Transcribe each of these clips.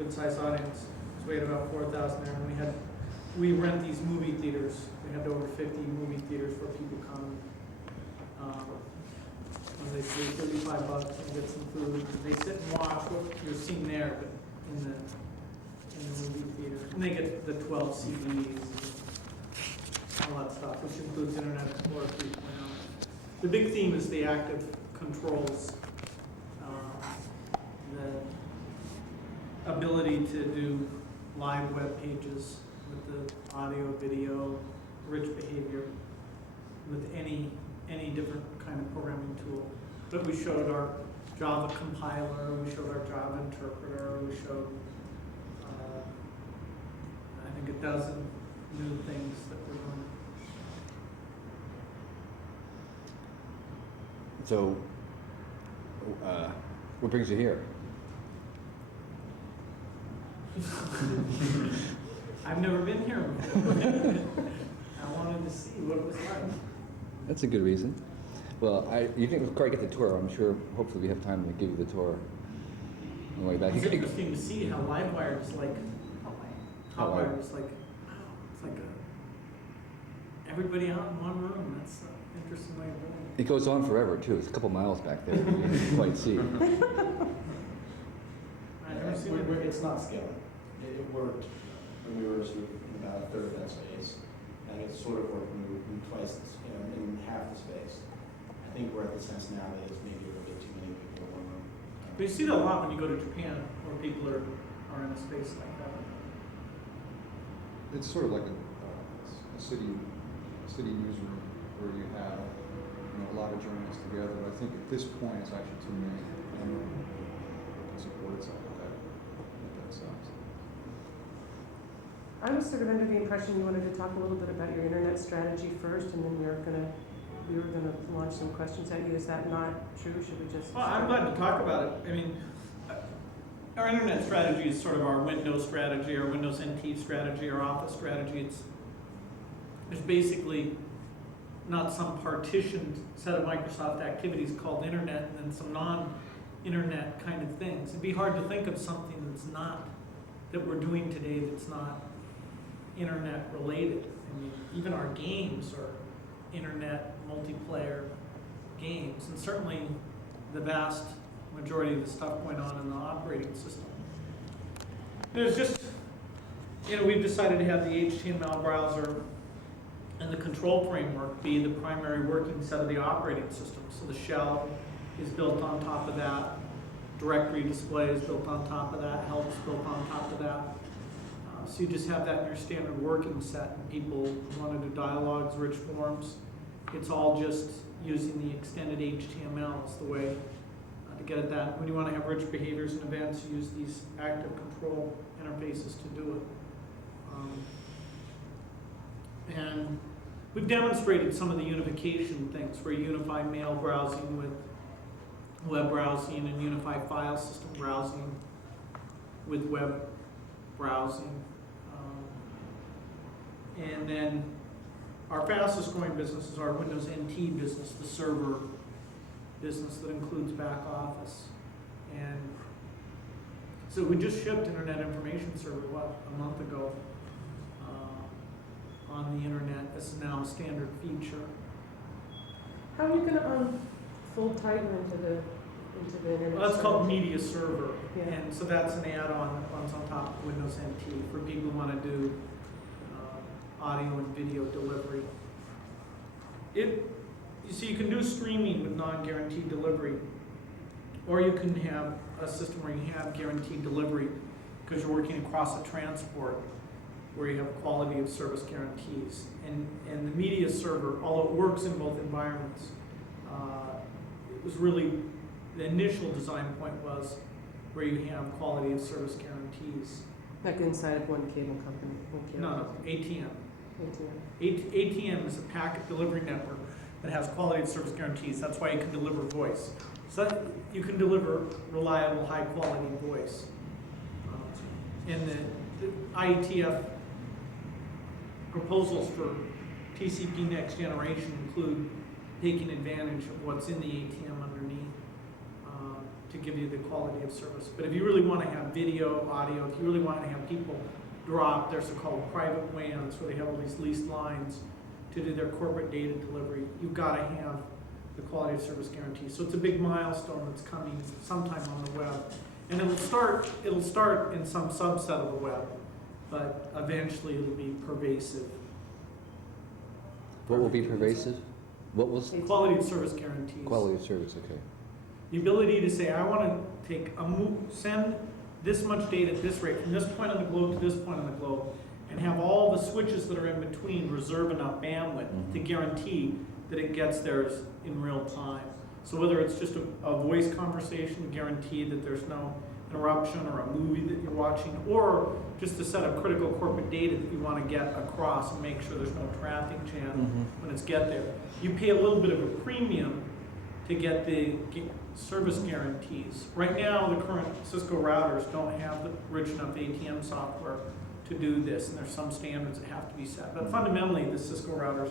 good sized audience. So we had about 4,000 there, and we rent these movie theaters. We had over 50 movie theaters where people come. And they pay $35 and get some food. And they sit and watch what you're seeing there, but in the movie theater. And they get the 12 CDs and all that stuff, which includes Internet Explorer 3.0. The big theme is the active controls, the ability to do live web pages with the audio, video, rich behavior with any different kind of programming tool. But we showed our Java compiler, we showed our Java interpreter, we showed I think a dozen new things that we're doing. So, what brings you here? I've never been here before. I wanted to see what it was like. That's a good reason. Well, you didn't quite get the tour. I'm sure, hopefully we have time to give you the tour on the way back. It's interesting to see how LiveWire is like, HotWire is like, wow, it's like everybody out in one room. That's an interesting way of doing it. It goes on forever, too. It's a couple miles back there. You can't quite see. It's not scaling. It worked when we were sort of in about a third of that space, and it's sort of worked when we were twice, in half the space. I think we're at the sense now that it's maybe a little bit too many people in one room. But you see that a lot when you go to Japan, where people are in a space like that. It's sort of like a city newsroom where you have a lot of journalists together. I think at this point it's actually too many. And it can support itself at that size. I was sort of under the impression you wanted to talk a little bit about your internet strategy first, and then we were gonna launch some questions at you. Is that not true? Should we just? Well, I'm glad to talk about it. I mean, our internet strategy is sort of our Windows strategy, our Windows NT strategy, our Office strategy. It's basically not some partitioned set of Microsoft activities called internet and then some non-internet kind of things. It'd be hard to think of something that we're doing today that's not internet related. I mean, even our games are internet multiplayer games, and certainly the vast majority of the stuff going on in the operating system. There's just, we've decided to have the HTML browser and the control framework be the primary working set of the operating system. So the shell is built on top of that, directory display is built on top of that, help is built on top of that. So you just have that in your standard working set, and people want to do dialogues, rich forms. It's all just using the extended HTML is the way to get at that. When you want to have rich behaviors and events, you use these active control interfaces to do it. And we've demonstrated some of the unification things where you unify mail browsing with web browsing and unify file system browsing with web browsing. And then our fastest growing business is our Windows NT business, the server business that includes back office. And so we just shipped Internet Information Server, a month ago on the internet. This is now a standard feature. How are you going to fold Tiger into the internet? Well, that's called Media Server, yeah. And so that's an add-on that runs on top of Windows NT for people who want to do audio and video delivery. You see, you can do streaming with non-guaranteed delivery, or you can have a system where you have guaranteed delivery because you're working across a transport where you have quality of service guarantees. And the media server, although it works in both environments, it was really, the initial design point was where you have quality of service guarantees. Like inside of one cable company? No, ATM. ATM is a packet delivery network that has quality of service guarantees. That's why you can deliver voice. So that you can deliver reliable, high quality voice. And the IETF proposals for TCP Next Generation include taking advantage of what's in the ATM underneath. to give you the quality of service. But if you really want to have video, audio, if you really want to have people drop their so-called private WANs, where they have all these leased lines to do their corporate data delivery, you've got to have the quality of service guarantee. So it's a big milestone that's coming sometime on the web. And it'll start in some subset of the web, but eventually it'll be pervasive. What will be pervasive? What was Quality of service guarantees. quality of service? Okay. The ability to say, I want to take send this much data at this rate from this point on the globe to this point on the globe, and have all the switches that are in between reserve enough bandwidth to guarantee that it gets theirs in real time. So whether it's just a voice conversation, guarantee that there's no interruption, or a movie that you're watching, or just a set of critical corporate data that you want to get across and make sure there's no traffic jam when it's get there. You pay a little bit of a premium to get the service guarantees. Right now, the current Cisco routers don't have the rich enough ATM software to do this, and there's some standards that have to be set. But fundamentally, the Cisco routers,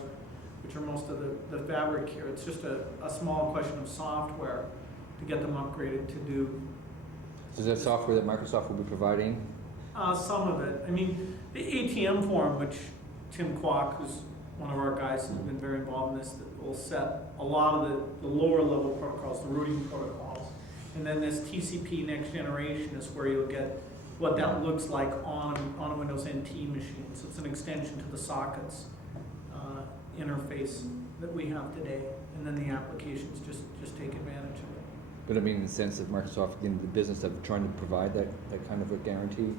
which are most of the fabric here, it's just a small question of software to get them upgraded to do. So is that software that Microsoft will be providing? Some of it. I mean, the ATM forum, which Tim Kwok, who's one of our guys who's been very involved in this, that will set a lot of the lower level protocols, the routing protocols. And then this TCP next generation is where you'll get what that looks like on a Windows NT machine. So it's an extension to the sockets interface that we have today. And then the applications just take advantage of it. But I mean, in the sense of Microsoft in the business of trying to provide that kind of a guarantee?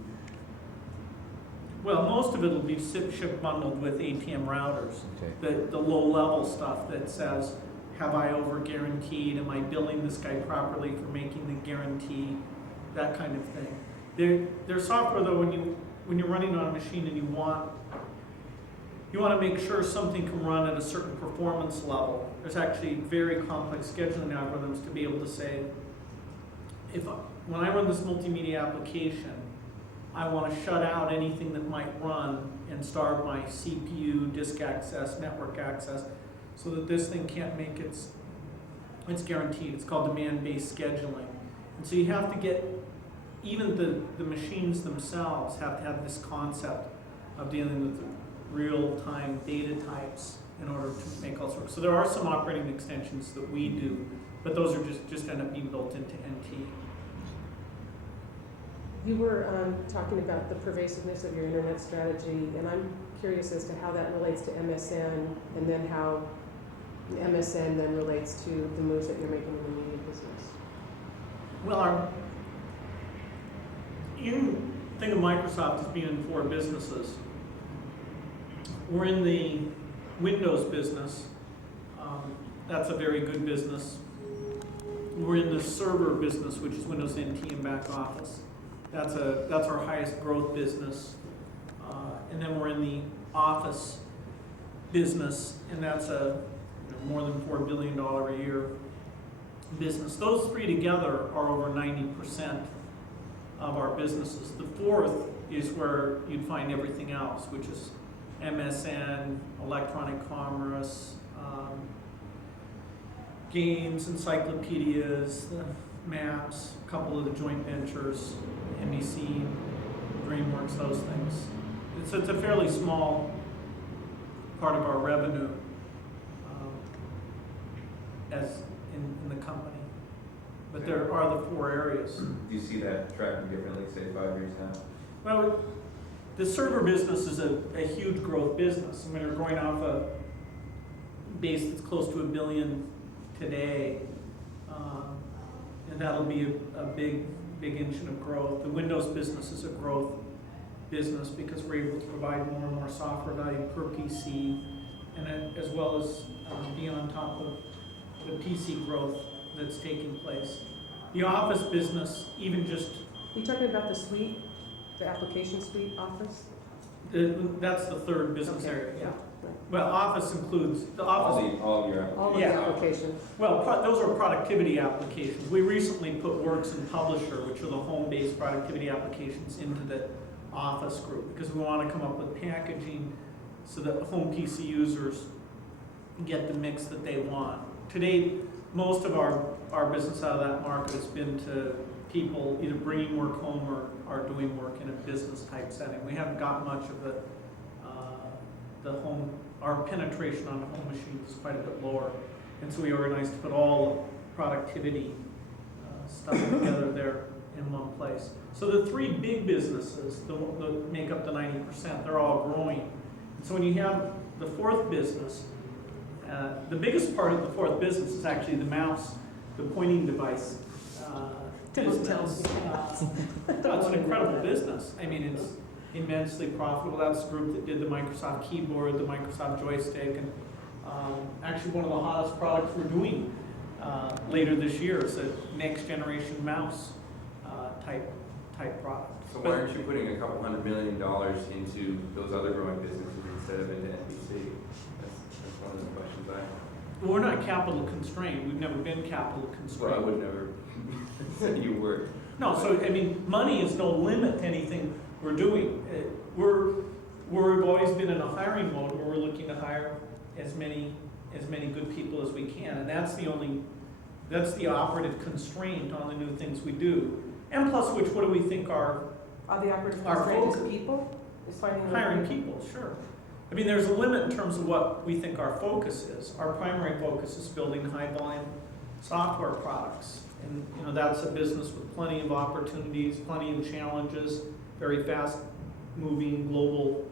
Well, most of it will be ship bundled with ATM routers. Okay. The low-level stuff that says, have I over-guaranteed? Am I billing this guy properly for making the guarantee? That kind of thing. There's software, though, when you're running on a machine and you want to make sure something can run at a certain performance level. There's actually very complex scheduling algorithms to be able to say, when I run this multimedia application, I want to shut out anything that might run and starve my CPU, disk access, network access, so that this thing can't make it's guaranteed. It's called demand-based scheduling. And so you have to get, even the machines themselves have to have this concept of dealing with real-time data types in order to make all sorts. So there are some operating extensions that we do, but those are just end up being built into NT. You were talking about the pervasiveness of your internet strategy, and I'm curious as to how that relates to MSN, and then how MSN then relates to the moves that you're making in the media business. Well, you think of Microsoft as being in 4 businesses. We're in the Windows business. That's a very good business. We're in the server business, which is Windows NT and back office. That's our highest growth business. And then we're in the Office business, and that's a more than $4 billion a year business. Those 3 together are over 90% of our businesses. The 4th is where you'd find everything else, which is MSN, electronic commerce, games, encyclopedias, the maps, a couple of the joint ventures, MEC, DreamWorks, those things. It's a fairly small part of our revenue as in the company. But there are the 4 areas. Do you see that tracking differently, say 5 years now? Well, the server business is a huge growth business. I mean, we're going off a base that's close to $1 billion today, and that'll be a big engine of growth. The Windows business is a growth business because we're able to provide more and more software value per PC, and as well as be on top of the PC growth that's taking place. The Office business, even just... Are you talking about the suite, the application suite Office? That's the 3rd business Okay. area, yeah. Right. Well, Office includes the Office. All your All of Yeah. the applications. Well, those are productivity applications. We recently put Works and Publisher, which are the home-based productivity applications, into the Office group because we want to come up with packaging so that home PC users get the mix that they want. Today, most of our business out of that market has been to people either bringing work home or doing work in a business type setting. We haven't got much of the home, our penetration on the home machines is quite a bit lower. And so we organized to put all productivity stuff together there in one place. So the three big businesses that make up the 90%, they're all growing. And so when you have the fourth business, the biggest part of the fourth business is actually the mouse, the pointing device Don't tell business. me. That's an incredible business. I mean, it's immensely profitable. That's the group that did the Microsoft keyboard, the Microsoft joystick, and actually one of the hottest products we're doing later this year is a next generation mouse type product. So why aren't you putting a couple $100 million into those other growing businesses instead of into NBC? That's one of the questions I have. Well, we're not capital constrained. We've never been capital constrained. Well, I would never say you were. No, so I mean, money is no limit to anything we're doing. We've always been in a hiring mode where we're looking to hire as many good people as we can, and that's the operative constraint on the new things we do. And plus, what do we think are The operative Our constraint is focus. people? Is finding the right hiring people? Sure. I mean, there's a limit in terms of what we think our focus is. Our primary focus is building high volume software products. And that's a business with plenty of opportunities, plenty of challenges, very fast moving global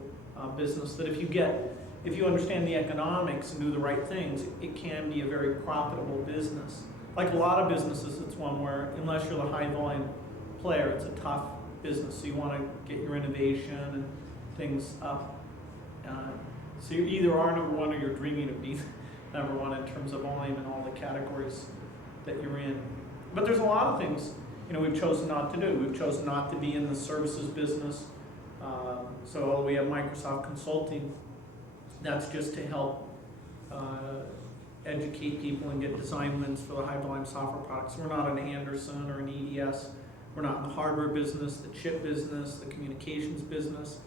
business that if you understand the economics and do the right things, it can be a very profitable business. Like a lot of businesses, it's one where unless you're the high volume player, it's a tough business. So you want to get your innovation and things up. So you either are number one or you're dreaming of being number one in terms of volume in all the categories that you're in. But there's a lot of things we've chosen not to do. We've chosen not to be in the services business. So we have Microsoft Consulting. That's just to help educate people and get design wins for the high volume software products. We're not an Anderson or an EDS. We're not in the hardware business, the chip business, the communications business.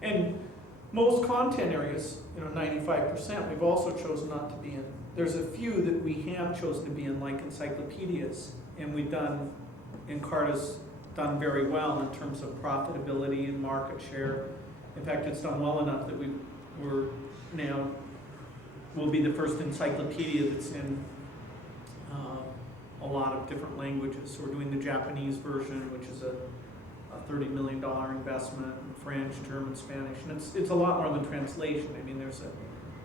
And most content areas, 95%, we've also chosen not to be in. There's a few that we have chosen to be in, like encyclopedias, and Encarta's done very well in terms of profitability and market share. In fact, it's done well enough that we'll be the first encyclopedia that's in a lot of different languages. So we're doing the Japanese version, which is a $30 million investment, French, German, Spanish, and it's a lot more than translation. I mean, there's a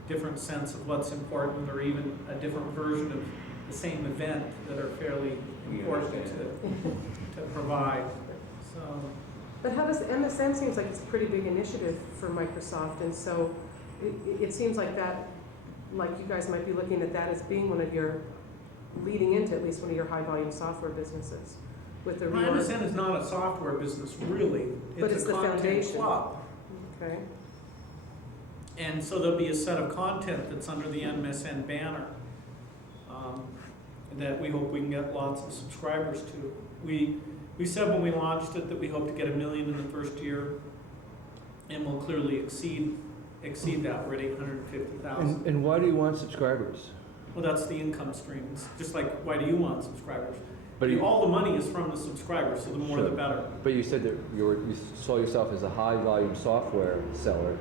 different sense of what's important, or even a different version of the same event that are fairly important to provide. So, But how does MSN seems like it's a pretty big initiative for Microsoft, and so it seems like that, like you guys might be looking at that as being one of your, leading into at least one of your high volume software businesses with the MSN is not a software business, really. But it's a the content foundation. club. Okay. And so there'll be a set of content that's under the MSN banner that we hope we can get lots of subscribers to. We said when we launched it that we hope to get 1 million in the first year, and we'll clearly exceed that. We're at 850,000. And why do you want subscribers? Well, that's the income stream. It's just like, why do you want subscribers? But All the money is from the subscribers, so the more the Sure. better. But you said that you saw yourself as a high volume software seller,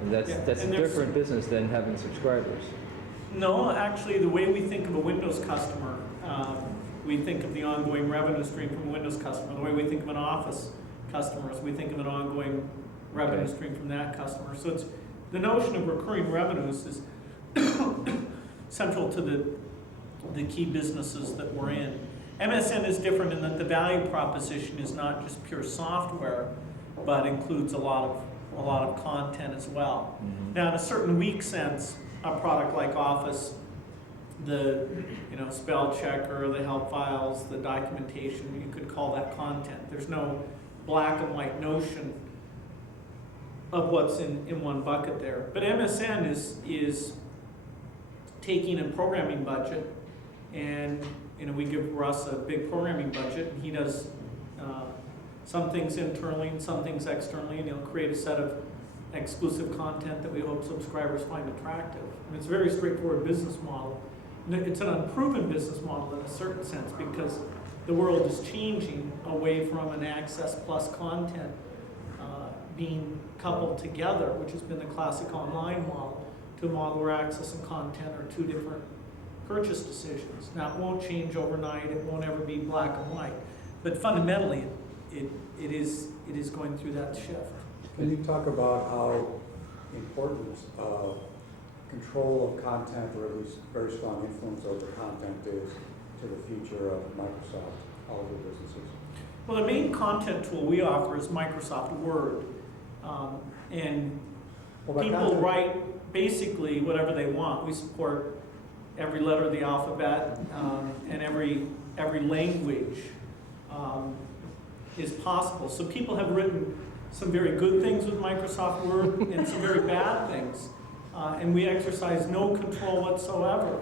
and that's Yeah, a and there's- different business than having subscribers. No, actually, the way we think of a Windows customer, we think of the ongoing revenue stream from a Windows customer. The way we think of an Office customer is we think of an ongoing revenue Okay. stream from that customer. So it's the notion of recurring revenues is central to the key businesses that we're in. MSN is different in that the value proposition is not just pure software, but includes a lot of content as well. Mhm. Now, in a certain weak sense, a product like Office, the spell checker, the help files, the documentation, you could call that content. There's no black and white notion of what's in one bucket there. But MSN is taking a programming budget, and we give Russ a big programming budget, and he does some things internally and some things externally, and he'll create a set of exclusive content that we hope subscribers find attractive. And it's a very straightforward business model. it's an unproven business model in a certain sense, because the world is changing away from an access plus content being coupled together, which has been the classic online model, to a model where access and content are two different purchase decisions. Now, it won't change overnight, it won't ever be black and white, but fundamentally, it is going through that shift. Can you talk about how important control of content, or at least very strong influence over content, is to the future of Microsoft, all of their businesses? Well, the main content tool we offer is Microsoft Word. And Well, by people content- write basically whatever they want. We support every letter of the alphabet, and every language is possible. So people have written some very good things with Microsoft Word and some very bad things. And we exercise no control whatsoever.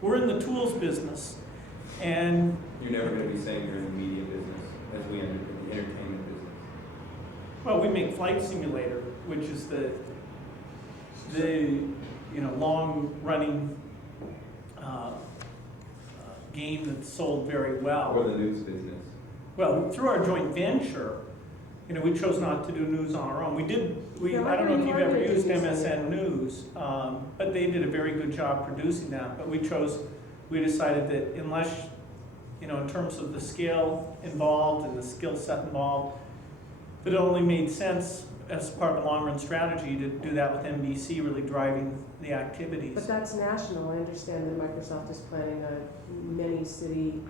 We're in the tools business, and You're never going to be saying you're in the media business as we enter the entertainment business. well, we make Flight Simulator, which is the long-running game that's sold very well. Or the news business. Well, through our joint venture, we chose not to do news on our own. I don't know if you've ever used MSN News, but they did a very good job producing that. But we decided that unless, in terms of the scale involved and the skill set involved, that it only made sense as part of a long-run strategy to do that with NBC really driving the activities. But that's national. I understand that Microsoft is planning a many-city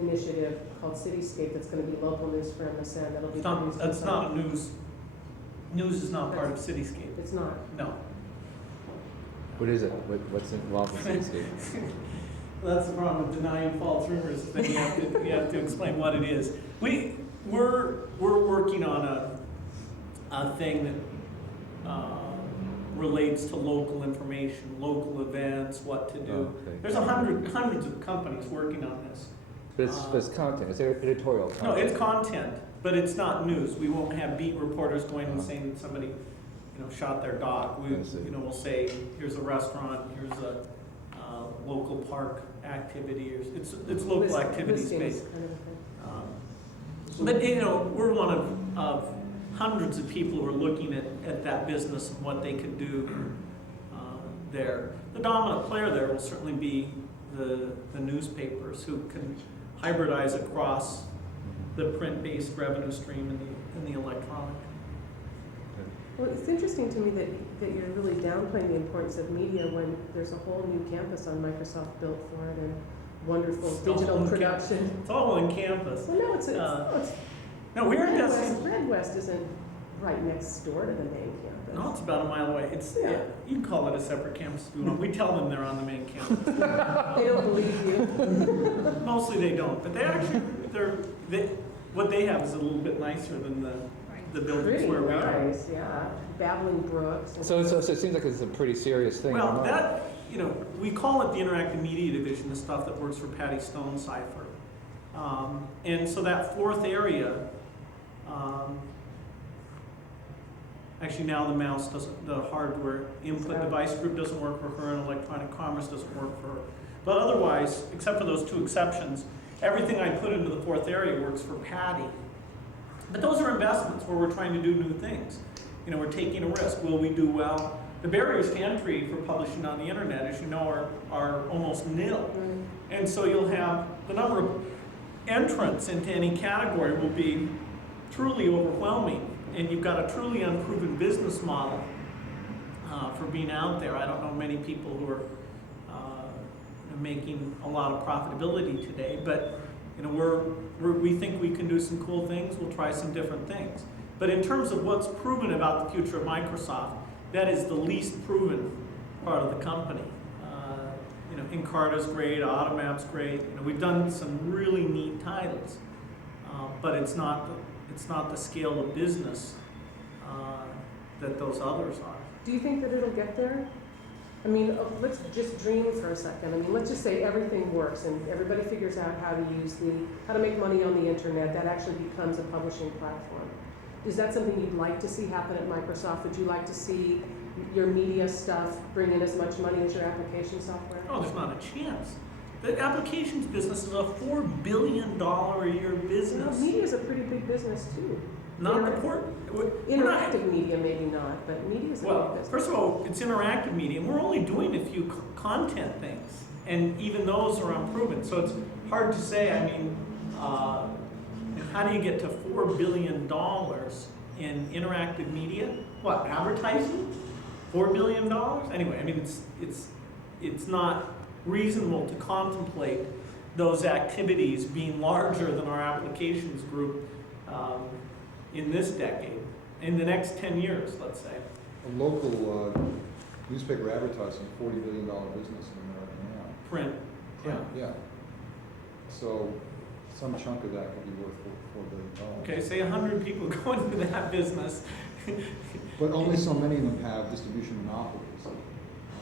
initiative called Cityscape that's going to be local news for MSN. That'll be produced. That's not news. News is not part of Cityscape. It's not. No. What is it? What's involved in Cityscape? That's the problem with denying false rumors. Then you have to explain what it is. We're working on a thing that relates to local information, local events, what to do. Okay. There's hundreds of companies working on this. But it's content, it's editorial content. No, it's content, but it's not news. We won't have beat reporters going and saying that somebody, shot their dog. I see. We'll say, here's a restaurant, here's a local park activity, or it's local activities based. Kind of thing. But we're one of hundreds of people who are looking at that business and what they could do there. The dominant player there will certainly be the newspapers, who can hybridize across the print-based revenue stream and the electronic. Well, it's interesting to me that you're really downplaying the importance of media when there's a whole new campus on Microsoft built for it, and wonderful It's all digital on production. It's all on campus. Well, no, it's No, we're in this. Red West isn't right next door to the main campus. No, it's about a mile away. Yeah. You can call it a separate campus if you want. We tell them they're on the main campus. They don't believe you. Mostly they don't, but what they have is a little bit nicer than the buildings Pretty where we are. nice, yeah. Babbling brooks. and- So it seems like it's a pretty serious thing. Well, we call it the Interactive Media Division, the stuff that works for Patty Stone Cipher. And so that fourth area, actually now the hardware input device group doesn't work for her, and electronic commerce doesn't work for her. But otherwise, except for those two exceptions, everything I put into the fourth area works for Patty. But those are investments where we're trying to do new things. We're taking a risk. Will we do well? The barriers to entry for publishing on the internet, as you know, are almost nil. And so you'll have the number of entrants into any category will be truly overwhelming. And you've got a truly unproven business model for being out there. I don't know many people who are making a lot of profitability today, but we think we can do some cool things. We'll try some different things. But in terms of what's proven about the future of Microsoft, that is the least proven part of the company. Encarta's great, Automap's great. We've done some really neat titles, but it's not the scale of business that those others are. Do you think that it'll get there? I mean, let's just dream for a second. I mean, let's just say everything works and everybody figures out how to make money on the internet. That actually becomes a publishing platform. Is that something you'd like to see happen at Microsoft? Would you like to see your media stuff bring in as much money as your application software? Oh, there's not a chance. The applications business is a $4 billion a year business. Media is a pretty big business too. Not the port. We're not- Interactive media, maybe not, but media is a big Well, business. first of all, it's interactive media, and we're only doing a few content things, and even those are unproven. So it's hard to say. I mean, how do you get to $4 billion in interactive media? What, advertising? $4 billion? Anyway, I mean, it's not reasonable to contemplate those activities being larger than our applications group in this decade, in the next 10 years, let's say. A local newspaper advertising, $40 billion business in America now. Print. Yeah. So some chunk of that could be worth $4 billion. Okay, say 100 people go into that business. But only so many of them have distribution monopolies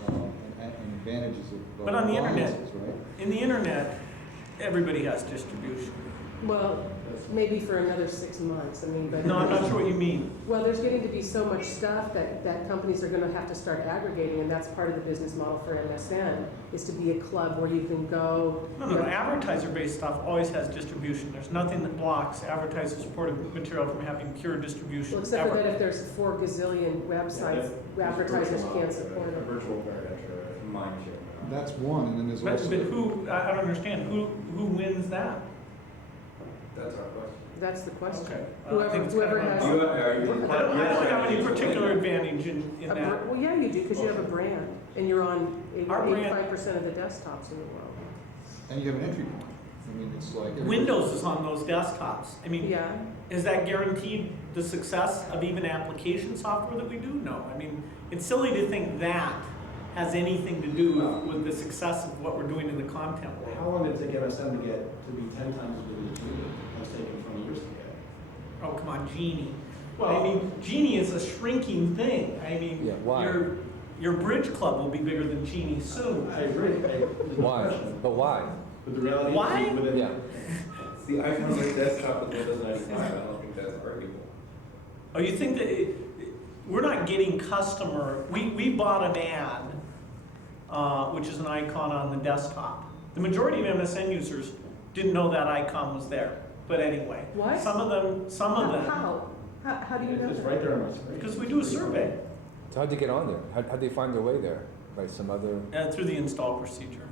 and advantages of But on the internet, alliances, right? in the internet, everybody has distribution. Well, maybe for another 6 months, I mean, but. No, I'm not sure what you mean. Well, there's getting to be so much stuff that companies are gonna have to start aggregating, and that's part of the business model for MSN, is to be a club where you can go. No, advertiser-based stuff always has distribution. There's nothing that blocks advertiser-supported material from having pure distribution. Well, except for ever. that if there's 4 gazillion websites, advertisers can't support A it. virtual caricature. Mind chip. That's one, and then there's But also. who, I don't understand, who wins that? That's our question. That's the question. Okay. Whoever has. You are, I don't have any particular advantage in that. Well, yeah, you do, because you have a brand, and you're on Our brand- 85% of the desktops in the world. And you have an entry point. I mean, it's like. Windows is on those desktops. I mean, Yeah, is that guaranteed the success of even application software that we do? No. I mean, it's silly to think that has anything to do with the success of what we're doing in the content world. How long did it take MSN to get to be 10 times as big as Genie? It's taken 20 years to get. Oh, come on, Genie. Well- I mean, Genie is a shrinking thing. I mean, Yeah, why? your bridge club will be bigger than Genie soon. I agree. There's no Why? question. But why? But the reality Why? is within. Yeah. It's the iPhone with desktop with Windows 95. I don't think that's arguable. Oh, you think that we're not getting customer? We bought an ad, which is an icon on the desktop. The majority of MSN users didn't know that icon was there. But anyway, What? some of them, How do you know It's that? right there on my screen. because we do a survey So how'd they get on there? How'd they find their way there? By some other, through the install procedure.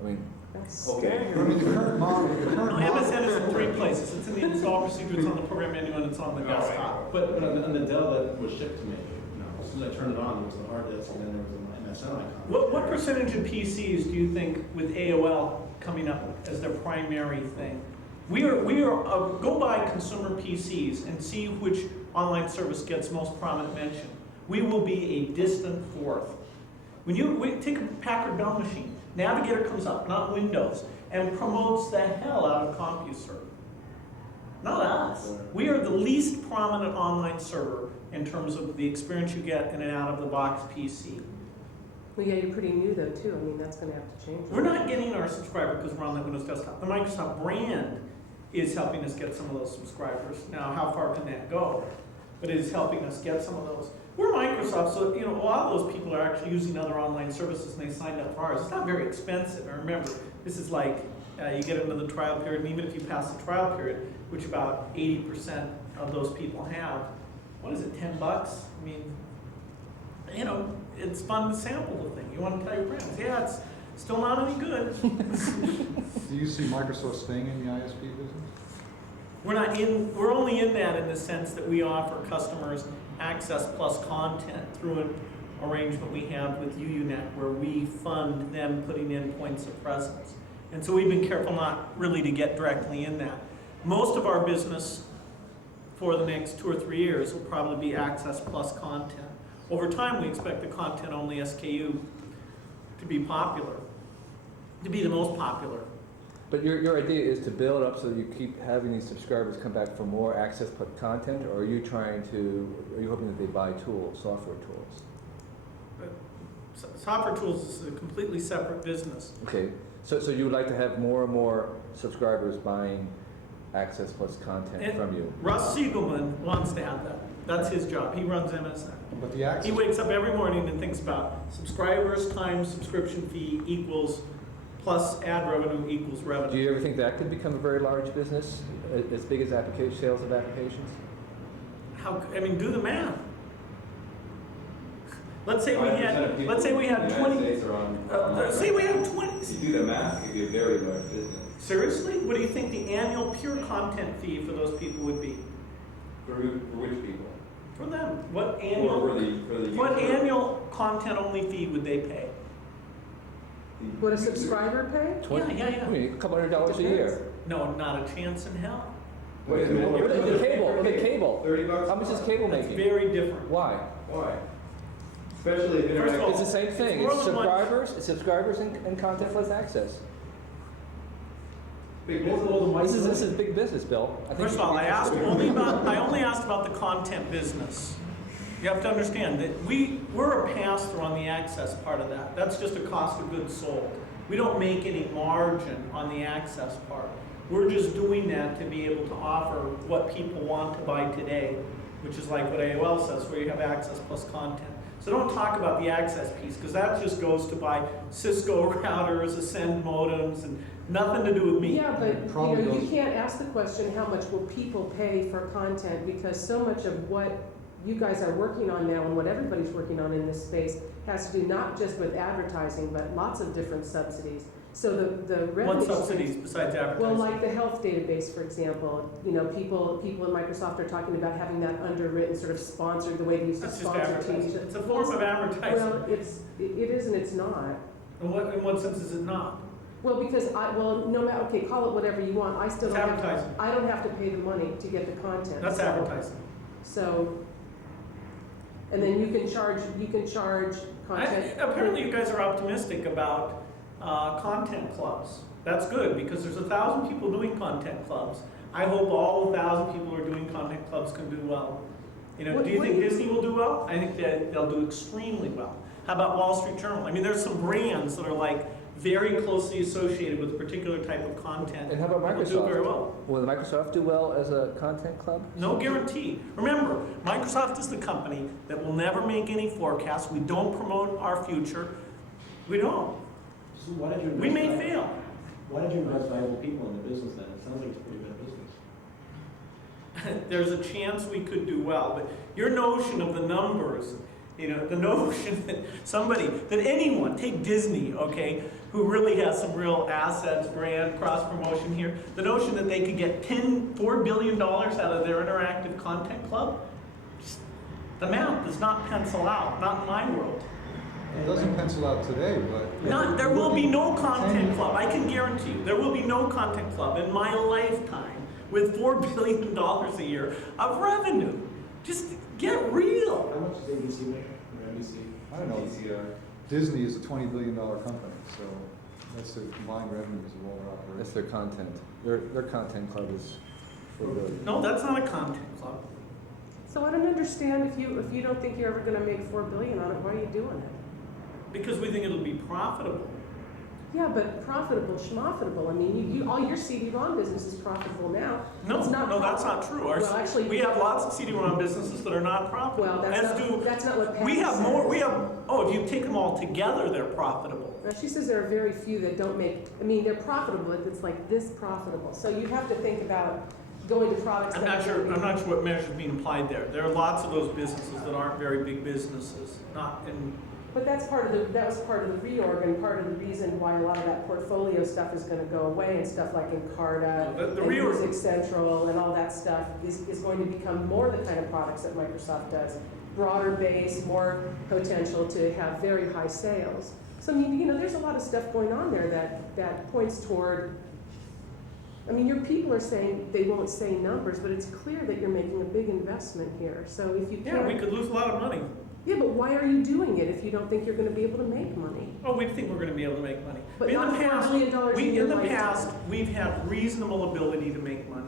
I mean, That's Okay. I mean, the current model, No, MSN is in 3 places. It's in the install procedure, it's on the program menu, and it's on the desktop. But on the Dell that was shipped to me, as soon as I turned it on, there was a hard disk and then there was an MSN icon. What percentage of PCs do you think with AOL coming up as their primary thing? We are go buy consumer PCs and see which online service gets most prominent mention. We will be a distant fourth. When you take a Packard Bell machine, Navigator comes up, not Windows, and promotes the hell out of CompuServe. Not us. We are the least prominent online server in terms of the experience you get in an out-of-the-box PC. Well, yeah, you're pretty new though, too. I mean, that's gonna have to change. We're not getting our subscriber because we're on the Windows desktop. The Microsoft brand is helping us get some of those subscribers. Now, how far can that go? But it is helping us get some of those. We're Microsoft, so a lot of those people are actually using other online services and they signed up for ours. It's not very expensive. And remember, this is like you get into the trial period, and even if you pass the trial period, which about 80% of those people have, what is it, $10? I mean, it's fun to sample the thing. You want to tell your friends, yeah, it's still not any good. do you see Microsoft staying in the ISP business? We're only in that in the sense that we offer customers access plus content through an arrangement we have with UUNet where we fund them putting in points of presence. And so we've been careful not really to get directly in that. Most of our business for the next 2 or 3 years will probably be access plus content. Over time, we expect the content-only SKU to be popular, to be the most popular. but your idea is to build up so you keep having these subscribers come back for more access content, or are you hoping that they buy tools, software tools? Software tools is a completely separate business. Okay, so you would like to have more and more subscribers buying access plus content And from you. Russ Siegelman wants to have that. That's his job. He runs MSN. But the access. He wakes up every morning and thinks about subscribers times subscription fee equals plus ad revenue equals Do revenue. you ever think that could become a very large business, as big as application sales of applications? Do the math. Let's say we 5% of had, people let's say we in had the 20, United States are on. say we had 20. If you do the math, it could be a very large business. Seriously? What do you think the annual pure content fee for those people would be? For which people? For them? What For annual, the what user. annual content only fee would they pay? The Would a user. subscriber pay? Yeah. I mean, a couple $100 a year. No, not a chance in hell. Wait a minute. Look at the cable, look at cable. $30. How much is cable That's making? very different. Why? Why? Especially if First of all, It's the same thing, it's it's more than one- subscribers and content plus access. big Well, business. This is big business, Bill. I think First of you- all, I only asked about the content business. You have to understand that we're a pass-through on the access part of that. That's just a cost of goods sold. We don't make any margin on the access part. We're just doing that to be able to offer what people want to buy today, which is like what AOL says, where you have access plus content. So don't talk about the access piece, because that just goes to buy Cisco routers, Ascend modems, and nothing to do with me. Yeah, but Probably you goes- can't ask the question, how much will people pay for content? Because so much of what you guys are working on now and what everybody's working on in this space has to do not just with advertising, but lots of different subsidies. So the revenue. What streams- subsidies besides Well, advertising? like the health database, for example, people in Microsoft are talking about having that underwritten, sort of sponsored, the way they used to That's just sponsor advertising. TV. It's a form of advertising. Well, it is and it's not. In what sense is it not? Well, because no matter, okay, call it whatever you want, I still It's don't have, advertising. I don't have to pay the money to get the content. That's so- advertising. So, and then you can charge content. Apparently you guys are optimistic about content clubs. That's good, because there's 1,000 people doing content clubs. I hope all 1,000 people who are doing content clubs can do well. Do you What think do you- Disney will do well? I think that they'll do extremely well. How about Wall Street Journal? I mean, there's some brands that are like very closely associated with a particular type of content. And how about that will do very Microsoft? well. Will Microsoft do well as a content club? No guarantee. Remember, Microsoft is the company that will never make any forecasts. We don't promote our future. We don't. So why did you invest? We may fail. Why did you invest valuable people in the business then? It sounds like it's a pretty bad business. There's a chance we could do well, but your notion of the numbers, the notion that anyone, take Disney, okay, who really has some real assets, brand, cross-promotion here, the notion that they could get $4 billion out of their interactive content club, the math does not pencil out, not in my world. It doesn't pencil out today, but. There will be no content club, I can guarantee you, there will be no content club in my lifetime with $4 billion a year of revenue. Just get real. How much does ABC make or NBC? I don't know. DCR. Disney is a $20 billion company, so that's the combined revenues of all their That's operations. their content. Their content club is $4 billion. No, that's not a content club. So I don't understand if you don't think you're ever gonna make $4 billion on it, why are you doing it? Because we think it'll be profitable. Yeah, but profitable, schmofitable, I mean, all your CD-ROM business is profitable now. It's not No, that's not profitable. true. Well, actually, We have lots of CD-ROM businesses that are not profitable. Well, that's not what Pat We have said. more, if you take them all together, they're profitable. Now, she says there are very few that don't make, they're profitable, it's like this profitable. So you have to think about going to products I'm that. not sure what measure is being applied there. There are lots of those businesses that aren't very big businesses, But that was part of the reorg and part of the reason why a lot of that portfolio stuff is gonna go away and stuff like Encarta The and reorg- Music Central and all that stuff is going to become more the kind of products that Microsoft does. Broader base, more potential to have very high sales. So there's a lot of stuff going on there that points toward, your people are saying they won't say numbers, but it's clear that you're making a big investment here. So if you yeah, can't. we could lose a lot of money. Yeah, but why are you doing it if you don't think you're gonna be able to make money? Oh, we think we're gonna be able to make money. But In not the $4 past, billion in your in the lifetime. past, we've had reasonable ability to make money.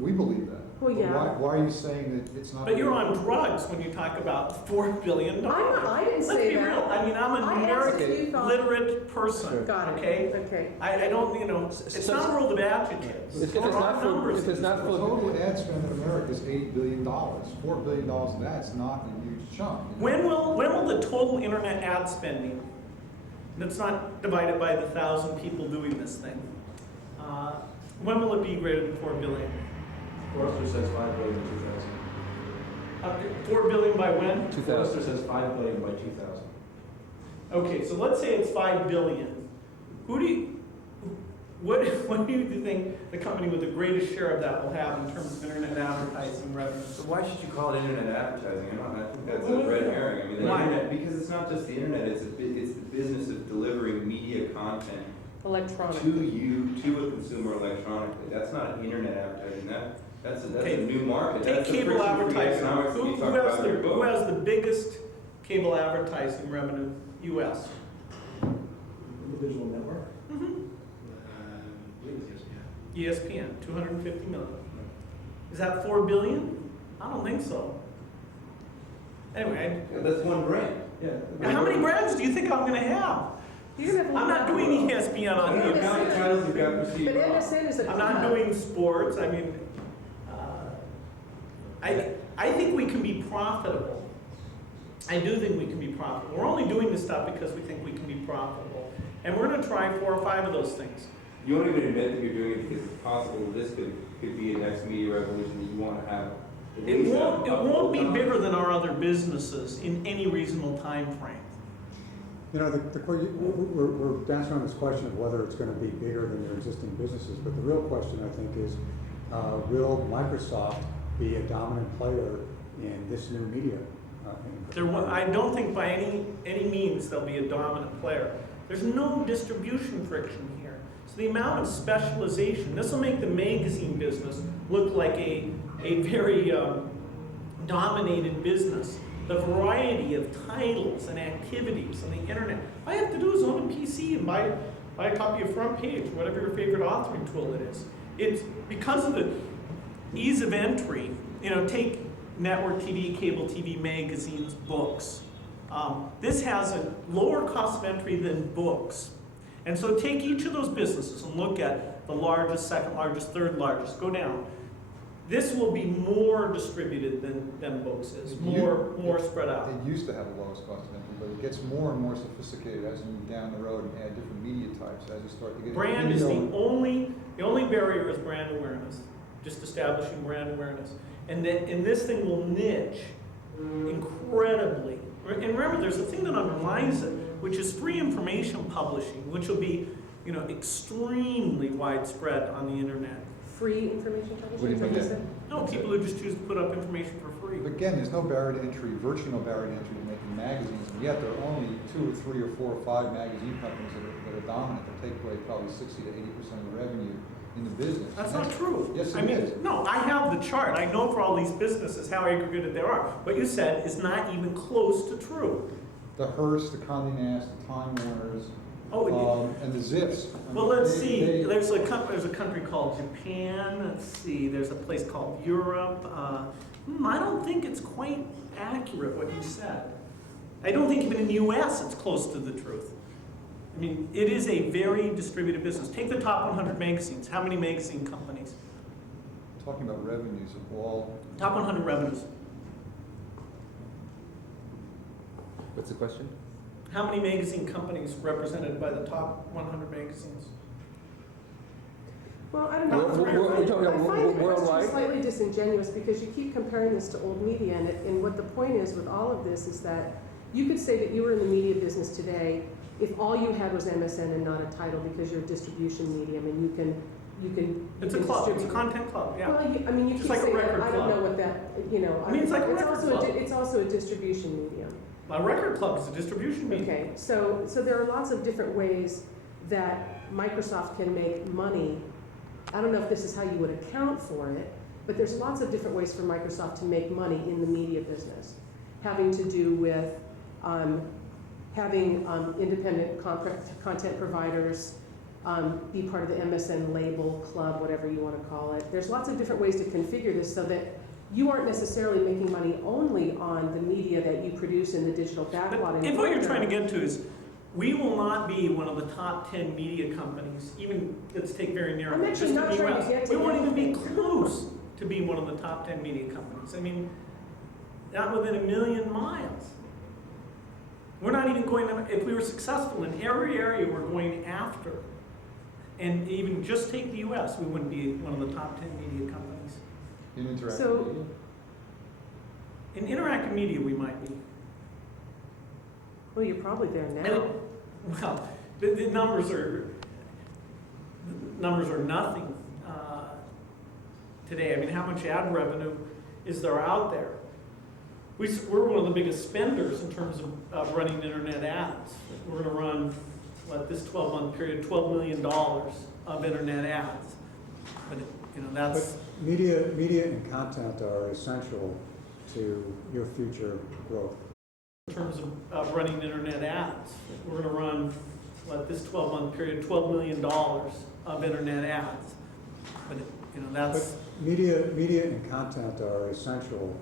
We believe that. Well, But yeah. why are you saying that it's not? But you're on drugs when you talk about $4 billion. I didn't Let's say be that. real, I mean, I'm a I asked if numeric you thought- literate person, Sure. Got it. okay? Okay. I don't, it's not a world of adjectives. If There it's are not for, numbers if in it's this not The for, total ad spend in America is $8 billion. $4 billion of that's not a huge chunk. When will the total internet ad spending, that's not divided by the 1,000 people doing this thing, when will it be greater than 4 billion? Forrester says 5 billion in 2000. 4 billion by when? 2000. Forrester says 5 billion by 2000. Okay, so let's say it's 5 billion. What do you think the company with the greatest share of that will have in terms of internet advertising revenue? So why should you call it internet advertising? I think that's a red herring. I mean, the Why? internet, because it's not just the internet, it's the business of delivering media content Electronic. to you, to a consumer electronically. That's not internet advertising. That's Okay. a new market. Take That's the cable friction-free advertising. economics that Who you talk has about in your the, book. who has the biggest cable advertising revenue? US. Individual network? Mm-hmm. I believe it's ESPN. ESPN, 250 million. Is that 4 billion? I don't think so. Anyway, Yeah, that's one brand. Yeah. how many brands do you think I'm gonna have? You're gonna have a I'm not lot. doing ESPN on How many here. account titles you've got But perceived? MSN is a. I'm not doing sports, I mean, I think we can be profitable. I do think we can be profitable. We're only doing this stuff because we think we can be profitable. And we're gonna try 4 or 5 of those things. You won't even admit that you're doing it because it's possible this could be a next media revolution that you want to have. at It least won't, a it won't be full-time. bigger than our other businesses in any reasonable time frame. You know, we're dancing around this question of whether it's gonna be bigger than your existing businesses, but the real question, I think, is, will Microsoft be a dominant player in this new media? I don't think by any means they'll be a dominant player. There's no distribution friction here. So the amount of specialization, this will make the magazine business look like a very dominated business. The variety of titles and activities on the internet. All I have to do is own a PC and buy a copy of Front Page, whatever your favorite authoring tool it is. It's because of the ease of entry, take network TV, cable TV, magazines, books. This has a lower cost of entry than books. And so take each of those businesses and look at the largest, second largest, third largest, go down. This will be more distributed than books is, more spread out. It used to have the lowest cost of entry, but it gets more and more sophisticated as you move down the road and add different media types as you start to get. Brand is video. the only barrier is brand awareness, just establishing brand awareness. And this thing will niche incredibly. And remember, there's a thing that underlies it, which is free information publishing, which will be, extremely widespread on the internet. Free information What do you publishing, mean? is that what you said? No, people who just choose to put up information for free. But again, there's no barrier to entry, virtually no barrier to entry to making magazines, and yet there are only 2 or 3 or 4 or 5 magazine companies that are dominant, that take away probably 60 to 80% of the revenue in the business. That's And not true. Yes, I it mean, is. no, I have the chart. I know for all these businesses how aggregated there are. What you said is not even close to true. The Hearst, the Condé Nast, the Time Warners, and the Zips. I Well, mean, let's see. they- There's a country called Japan. Let's see. There's a place called Europe. I don't think it's quite accurate what you said. I don't think even in the U.S. it's close to the truth. I mean, it is a very distributed business. Take the top 100 magazines. How many magazine companies? Talking about revenues of all. Top 100 revenues. What's the question? How many magazine companies represented by the top 100 magazines? Well, I don't know. We're talking about I find the worldwide? question slightly disingenuous because you keep comparing this to old media, and what the point is with all of this is that you could say that you were in the media business today if all you had was MSN and not a title because you're a distribution medium and you can It's a club. It's a content club. Yeah. Well, you Just keep like a saying record that. I don't club. know what that, I mean, it's like a record also club. it's also a distribution medium. A record club is a distribution medium. Okay, so there are lots of different ways that Microsoft can make money. I don't know if this is how you would account for it, but there's lots of different ways for Microsoft to make money in the media business, having to do with having independent content providers, be part of the MSN label club, whatever you want to call it. There's lots of different ways to configure this so that you aren't necessarily making money only on the media that you produce in the digital But backlot. if what you're trying to get to is, we will not be one of the top 10 media companies, even, let's take very narrow, I'm just actually in not the trying to US. get to We won't even be anything. close to being one of the top 10 media companies. I mean, not within a million miles. We're not even going to, if we were successful in every area we're going after, and even just take the US, we wouldn't be one of the top 10 media companies. In interactive So- media? In interactive media, we might be. Well, you're probably there And now. well, the numbers are nothing today. I mean, how much ad revenue is there out there? We're one of the biggest spenders in terms of running internet ads. We're going to run, this 12-month period, $12 million of internet ads. But that's. But media and content are essential to your future growth. In terms of running internet ads, we're going to run, this 12-month period, $12 million of internet ads. But that's. But media and content are essential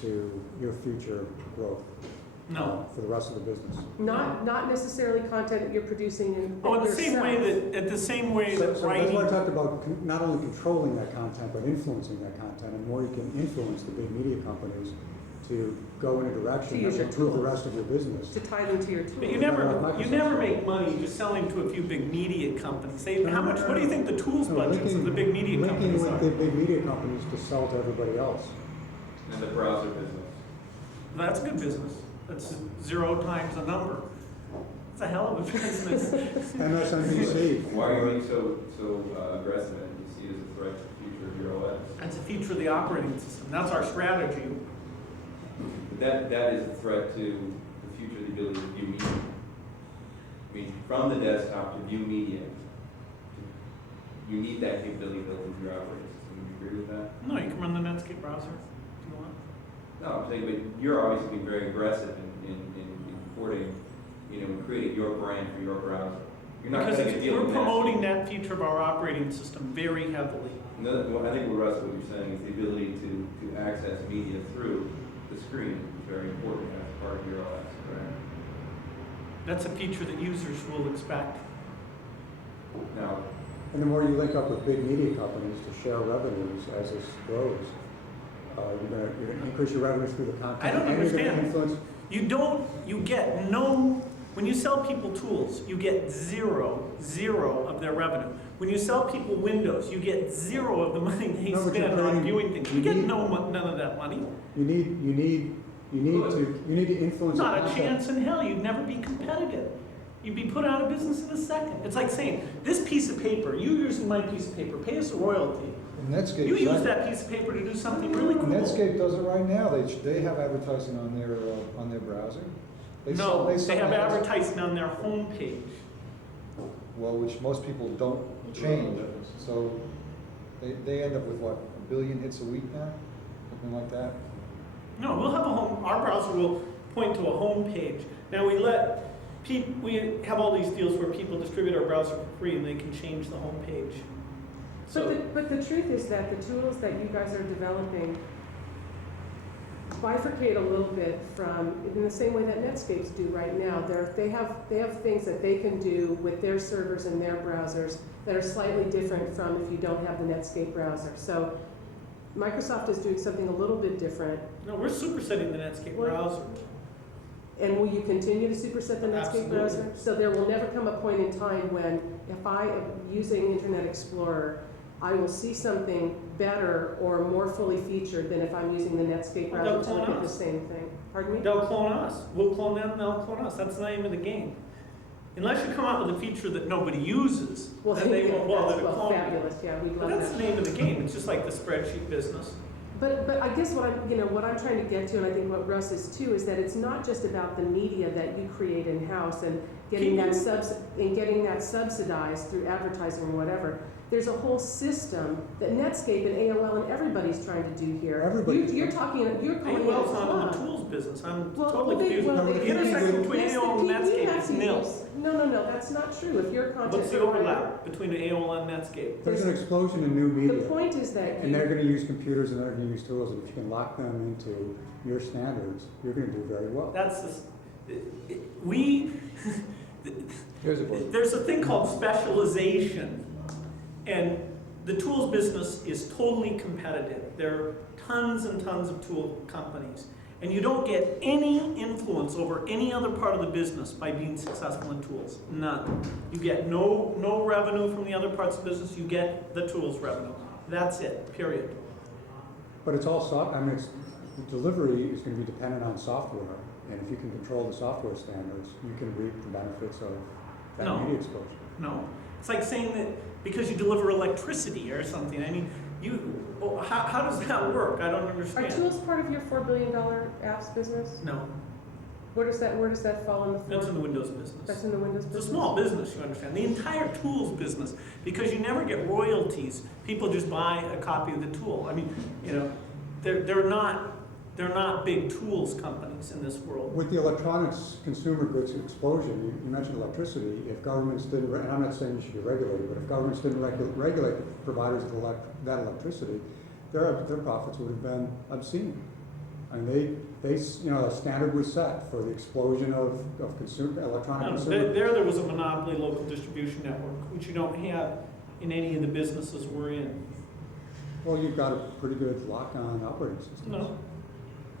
to your future growth. No. For the rest of the business. Not necessarily content that you're producing in Oh, in the yourself. same way So that that's writing. why I talked about not only controlling that content, but influencing that content, and more you can influence the big media companies to go in a To direction that use will your improve the tools. rest of your business. To tie them to your tools. But you never make money just selling to a few big media companies. How much? What do you think the tools No, budgets of the big media companies linking are? with the big media companies to sell to everybody else. And the browser business. That's a good business. That's 0 times a number. It's a hell of a business. MSNBC. Why are you being so aggressive and you see it as a threat to the future of your OS? That's a feature of the operating system. That's our strategy. That is a threat to the future of the ability to view media. I mean, from the desktop to view media, you need that capability built into your operating system. Would you agree with that? No, you can run the Netscape browser if you want. No, I'm saying, but you're obviously being very aggressive in porting, and creating your brand for your browser. You're not Because going to deal we're with promoting that feature of our operating system very heavily. No, well, I think Russ, what you're saying is the ability to access media through the screen is very important as part of your OS, correct? That's a feature that users will expect. Now, And the more you link up with big media companies to share revenues as this grows, you're gonna increase your revenues through the content. I don't and you're gonna understand. influence. You get no, when you sell people tools, you get zero of their revenue. When you sell people Windows, you get 0 of the money they No, but you're spend on creating- viewing things. you You get need- none of that money. You need to influence the Not a content. chance in hell. You'd never be competitive. You'd be put out of business in a second. It's like saying, this piece of paper, you using my piece of paper, pay us a royalty. Netscape. You use that piece of paper to do something really cool. Netscape does it right now. They have advertising on their browser. No, they sell have ads. advertising on their homepage. Well, which most people don't change. So they end up with what, 1 billion hits a week now, something like that. No, we'll have our browser will point to a home page. Now we have all these deals where people distribute our browser for free and they can change the home page. So, But the truth is that the tools that you guys are developing bifurcate a little bit from, in the same way that Netscapes do right now. They have things that they can do with their servers and their browsers that are slightly different from if you don't have the Netscape browser. So Microsoft is doing something a little bit different. no, we're supersetting the Netscape What? browser. And will you continue to superset the Netscape Absolutely. browser? So there will never come a point in time when, if I am using Internet Explorer, I will see something better or more fully featured than if I'm using the Netscape Well, browser they'll to look clone at the us. same thing. Pardon me? They'll clone us. We'll clone them, they'll clone us. That's the name of the game. Unless you come out with a feature that nobody uses, Well, then they won't bother to that's clone you. fabulous. Yeah, we'd But love that's that. the name of the game. It's just like the spreadsheet business. But I guess what I'm trying to get to, and I think what Russ is too, is that it's not just about the media that you create in house and getting that subsidized through advertising or whatever. there's a whole system that Netscape and AOL and everybody's trying to do here. Everybody- You're calling it a AOL's not in the club. tools business, I'm Well, totally they- confused. well, The they- intersection between yes, AOL and you Netscape have is to nil. use- No, that's not true. If you're a content What's the provider- overlap between AOL and Netscape? There's an explosion in new The media. point is that And you, they're gonna use computers and they're gonna use tools, and if you can lock them into your standards, you're gonna do very well. That's we, Here's a book. there's a thing called specialization, and the tools business is totally competitive. There are tons and tons of tool companies, and you don't get any influence over any other part of the business by being successful in tools. None. You get no revenue from the other parts of the business. You get the tools revenue. That's it. Period. But it's all the delivery is gonna be dependent on software, and if you can control the software standards, you can reap the benefits of that No. media exposure. No. It's like saying that because you deliver electricity or something. I mean, how does that work? I don't are understand. tools part of your $4 billion apps business? No, Where does that fall in the that's in four? the Windows business. That's in the Windows It's business? a small business, you understand. The entire tools business, because you never get royalties. People just buy a copy of the tool. I mean, they're not big tools companies in this world. With the electronics consumer goods explosion, you mentioned electricity, if governments didn't, and I'm not saying you should be regulated, but if governments didn't regulate the providers of that electricity, their profits would have been obscene. I mean, a standard was set for the explosion of electronic No, consumer. there was a monopoly local distribution network, which you don't have in any of the businesses we're in. Well, you've got a pretty good lock on operating systems. No.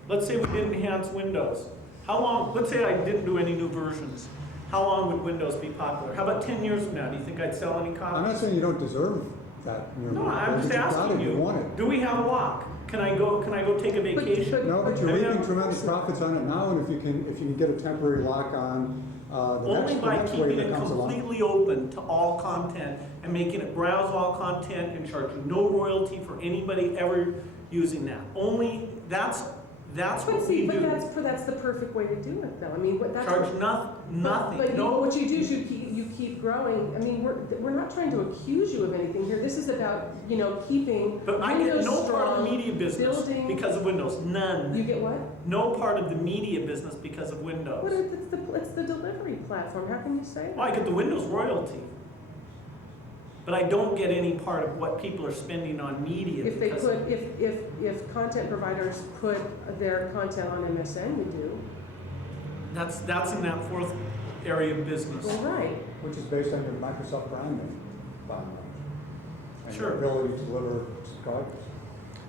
Let's say we didn't enhance Windows. How long, let's say I didn't do any new versions. How long would Windows be popular? How about 10 years from now? Do you think I'd sell any I'm copies? not saying you don't deserve that. No, I'm just but you got asking it, you want you, it. do we have a lock? Can I go take a vacation? No, but you're I mean, reaping tremendous profits on it now, and if you can get a temporary lock on Only the by next keeping wave it that comes along. completely open to all content and making it browse all content and charge you no royalty for anybody ever using that. Only, that's But what see, we but do. that's the perfect way to do it, though. I mean, that's. Charge nothing, But no. what you do is you keep growing. I mean, we're not trying to accuse you of anything here. This is about, keeping But I get Windows no part of the strong, media business building- because of Windows, You none. get what? No part of the media business because of What Windows. it's the delivery platform. How can you say Well, I that? get the Windows royalty. But I don't get any part of what people are spending on media If they because put, if content providers put their content on MSN, you do. that's in that fourth area of business. Well, right. Which is based on your Microsoft brand name, by and large. And Sure. your ability to deliver subscribers.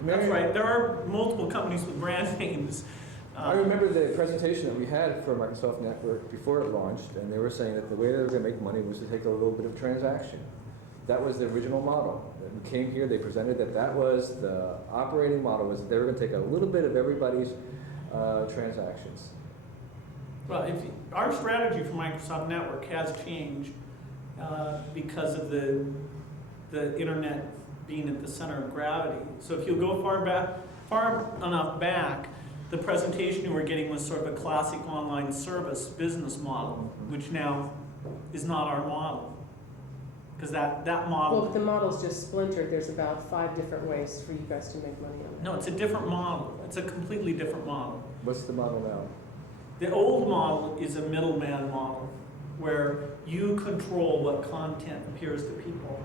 That's right. There are multiple companies with brand names. I remember the presentation that we had for Microsoft Network before it launched, and they were saying that the way they were going to make money was to take a little bit of transaction. That was the original model. We came here, they presented that was the operating model, was that they were going to take a little bit of everybody's transactions. Well, our strategy for Microsoft Network has changed because of the internet being at the center of gravity. So if you go far enough back, the presentation you were getting was sort of a classic online service business model, which now is not our model. Because that Well, model, if the model's just splintered, there's about 5 different ways for you guys to make money on it. no, it's a different model. It's a completely different model. What's the model now? The old model is a middleman model, where you control what content appears to people.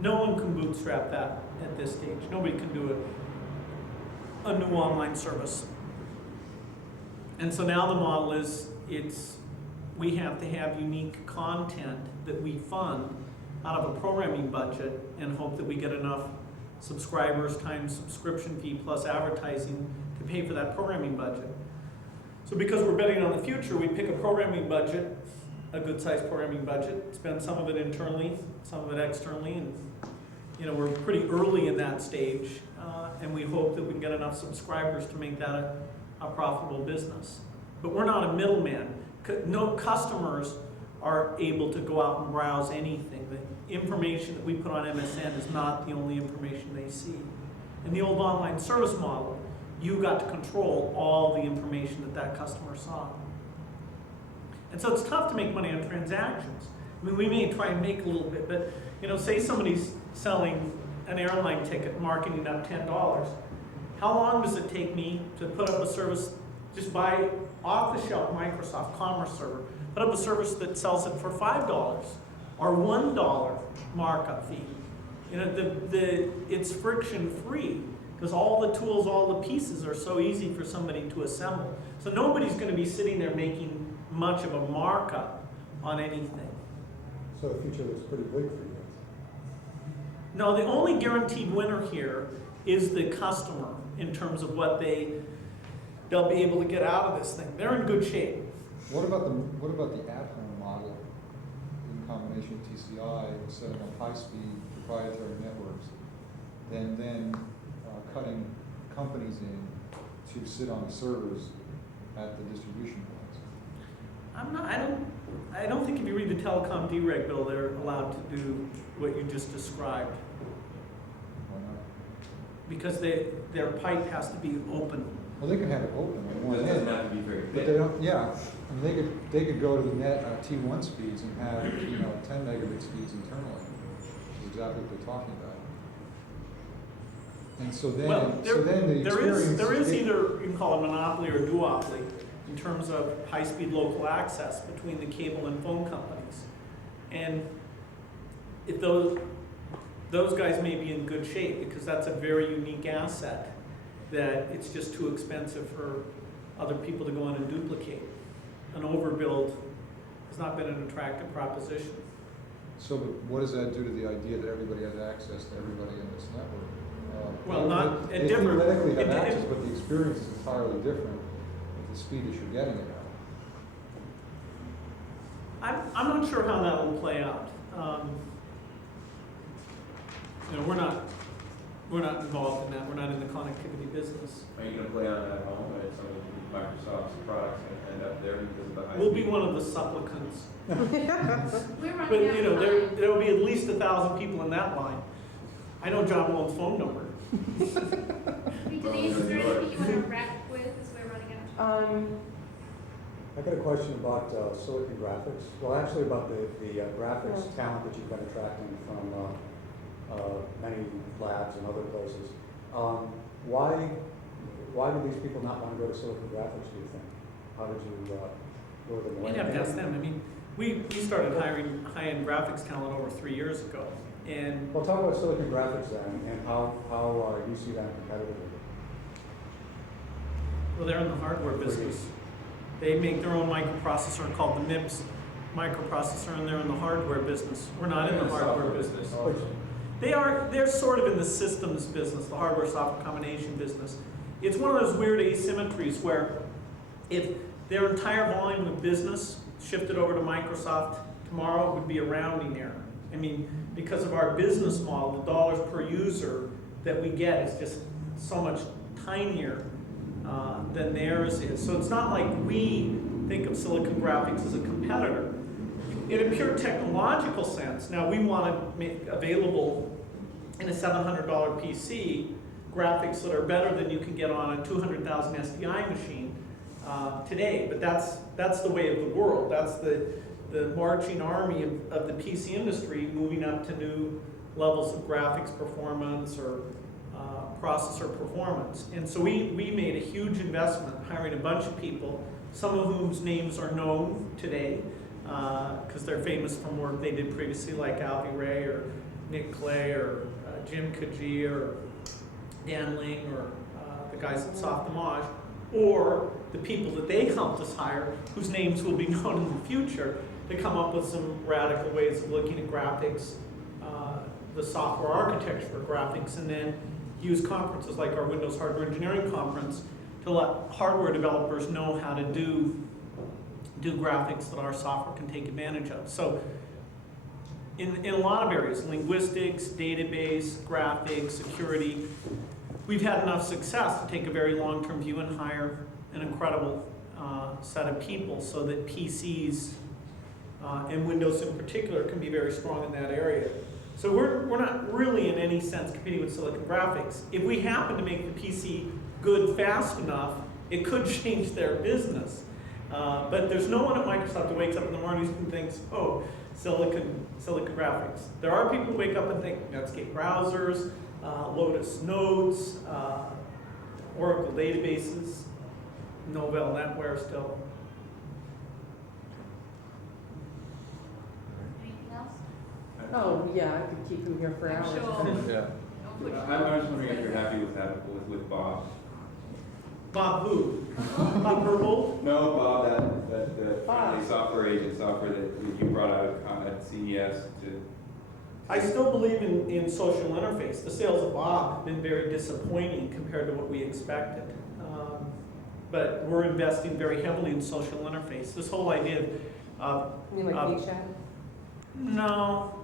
No one can bootstrap that at this stage. Nobody can do a new online service. And so now the model is, we have to have unique content that we fund out of a programming budget and hope that we get enough subscribers times subscription fee plus advertising to pay for that programming budget. So because we're betting on the future, we pick a programming budget, a good sized programming budget, spend some of it internally, some of it externally, and we're pretty early in that stage, and we hope that we can get enough subscribers to make that a profitable business. But we're not a middleman. No customers are able to go out and browse anything. The information that we put on MSN is not the only information they see. In the old online service model, you got to control all the information that customer saw. And so it's tough to make money on transactions. I mean, we may try and make a little bit, but say somebody's selling an airline ticket, marking it up $10. How long does it take me to put up a service, just buy off-the-shelf Microsoft Commerce server, put up a service that sells it for $5 or $1 markup fee? You know, it's friction-free because all the tools, all the pieces are so easy for somebody to assemble. So nobody's going to be sitting there making much of a markup on anything. So the future looks pretty bleak for you. No, the only guaranteed winner here is the customer in terms of what they'll be able to get out of this thing. They're in good shape. What about the at-home model in combination with TCI, setting up high-speed proprietary networks, then cutting companies in to sit on the servers at the distribution points? I don't think if you read the telecom dereg bill, they're allowed to do what you just described, Why not? because their pipe has to be open. Well, they can have it open on one It doesn't end, have to be very but big. they don't. Yeah, I mean, they could go to the net T1 speeds and have 10 megabit speeds internally. Which is exactly what they're talking about. And so then, Well, the experience. there is either, you can call it monopoly or duopoly in terms of high-speed local access between the cable and phone companies. And if those guys may be in good shape because that's a very unique asset that it's just too expensive for other people to go in and duplicate. An overbuild has not been an attractive proposition. So what does that do to the idea that everybody has access to everybody in this network? Well, not they at different. theoretically have it- access, but the experience is entirely different at the speed that you're getting it at. I'm not sure how that will play out. We're not involved in that. We're not in the connectivity business. Are you gonna play on that at home, or some of Microsoft's products gonna end up there because of the high? We'll be speed? one of the supplicants. We're But running out of time. there will be at least 1,000 people in that line. I know John Wallen's phone number. Hey, Denise, is there anything you want to wrap with as we're running out of time? I got a question about Silicon Graphics. Well, actually about the graphics talent that you've been attracting from many labs and other places. Why do these people not want to go to Silicon Graphics, do you think? How did you go to the You'd have to ask them. I mean, we started hiring high-end graphics talent over 3 years ago. And Well, talk about Silicon Graphics then, and how you see that competitively. well, they're in the hardware business. They make their own microprocessor called the MIPS microprocessor, and they're in the hardware business. We're not in the hardware business. They're sort of in the systems business, the hardware-software combination business. It's one of those weird asymmetries where if their entire volume of business shifted over to Microsoft tomorrow, it would be a rounding error. I mean, because of our business model, the dollars per user that we get is just so much tinier than theirs is. So it's not like we think of Silicon Graphics as a competitor. In a pure technological sense, now we want to make available in a $700 PC graphics that are better than you can get on a 200,000 SDI machine today. But that's the way of the world. That's the marching army of the PC industry moving up to new levels of graphics performance or processor performance. And so we made a huge investment hiring a bunch of people, some of whose names are known today because they're famous from work they did previously, like Alvy Ray or Nick Clay or Jim Kajee or Dan Ling or the guys at Softimage, or the people that they helped us hire whose names will be known in the future, to come up with some radical ways of looking at graphics, the software architecture for graphics, and then use conferences like our Windows Hardware Engineering Conference to let hardware developers know how to do graphics that our software can take advantage of. So in a lot of areas, linguistics, database, graphics, security, we've had enough success to take a very long-term view and hire an incredible set of people so that PCs and Windows in particular can be very strong in that area. So we're not really in any sense competing with Silicon Graphics. If we happen to make the PC good fast enough, it could change their business. But there's no one at Microsoft that wakes up in the morning and thinks, oh, Silicon Graphics. There are people who wake up and think Netscape browsers, Lotus Notes, Oracle databases, Novell NetWare still. Anything else? Oh, yeah, I could keep him here for I'm hours. sure. Yeah. Don't push. I'm just wondering if you're happy with that, with Bob. Bob who? Bob Herbold? No, Bob, that Bob. friendly software agent software that you brought out at CES to. I still believe in social interface. The sales of Bob have been very disappointing compared to what we expected. But we're investing very heavily in social interface. This whole idea of You mean like VChat? no.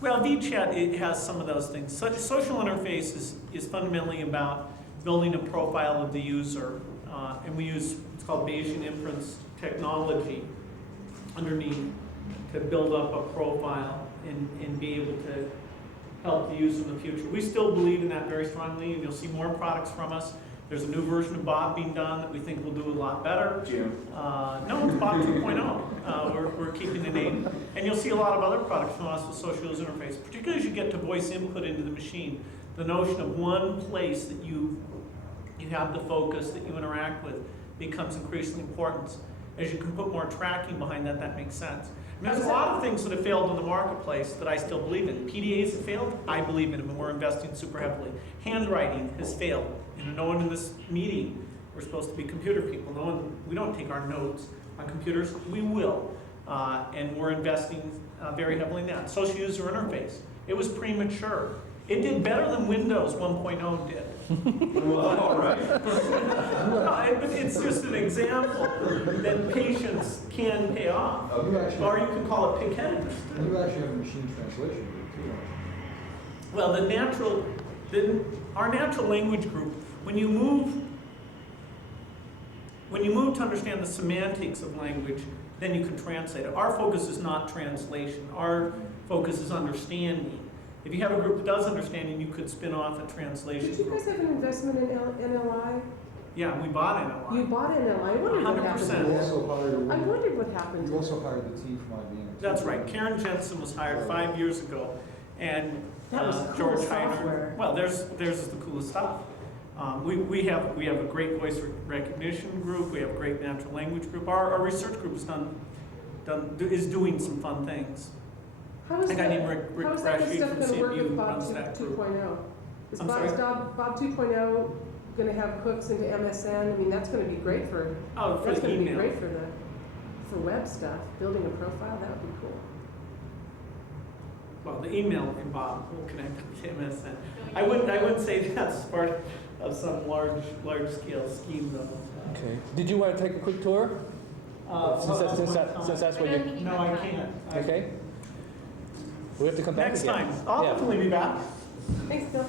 Well, VChat, it has some of those things. Social interface is fundamentally about building a profile of the user. And we use, it's called Bayesian inference technology underneath to build up a profile and be able to help the user in the future. We still believe in that very strongly, and you'll see more products from us. There's a new version of Bob being done that we think will do a lot better. Jim. No, it's Bob 2.0. We're keeping the name. And you'll see a lot of other products from us with social user interface, particularly as you get to voice input into the machine. The notion of one place that you have the focus that you interact with becomes increasingly important. As you can put more tracking behind that, that makes sense. I mean, there's a lot of things that have failed in the marketplace that I still believe in. PDAs have failed, I believe in them, and we're investing super heavily. Handwriting has failed. You know, no one in this meeting, we're supposed to be computer people. We don't take our notes on computers. We will, and we're investing very heavily in that. Social user interface. It was premature. It did better than Windows 1.0 did. Well, all right. No, it's just an example that patience can pay off. Okay. Or you can call it pig-headedness. You actually have a machine translation group too, don't Well, our natural language group, when you move to understand the semantics of language, then you can translate it. Our focus is not translation. Our focus is understanding. If you have a group that does understanding, you could spin off a translation Did you group. guys have an investment in NLI? Yeah, we bought NLI. You bought NLI. I wondered what happened to 100%. you? You that. also hired a I woman. wondered what happened to You also that. hired the team from IBM. That's right. Karen Jensen was hired 5 years ago, and That was cool George software. Heiner. Well, theirs is the coolest stuff. We have a great voice recognition group. We have a great natural language group. Our research group is doing some fun things. How is I think I that, need Rick how is that Crashy stuff from going to work CMU with Bob runs that group. 2.0? Is I'm Bob, sorry? Bob 2.0 going to have hooks into MSN? I mean, that's going to be great for, Oh, for that's the going to be email. great for web stuff. Building a profile, that would be cool. Well, the email in Bob will connect with MSN. I wouldn't say that's part of some large scale scheme though. Okay. Did you want to take a quick tour? Since that's what you. No, I can't. Okay. We have to come back Next again. time. I'll Yeah. definitely be back. Thanks, Bill.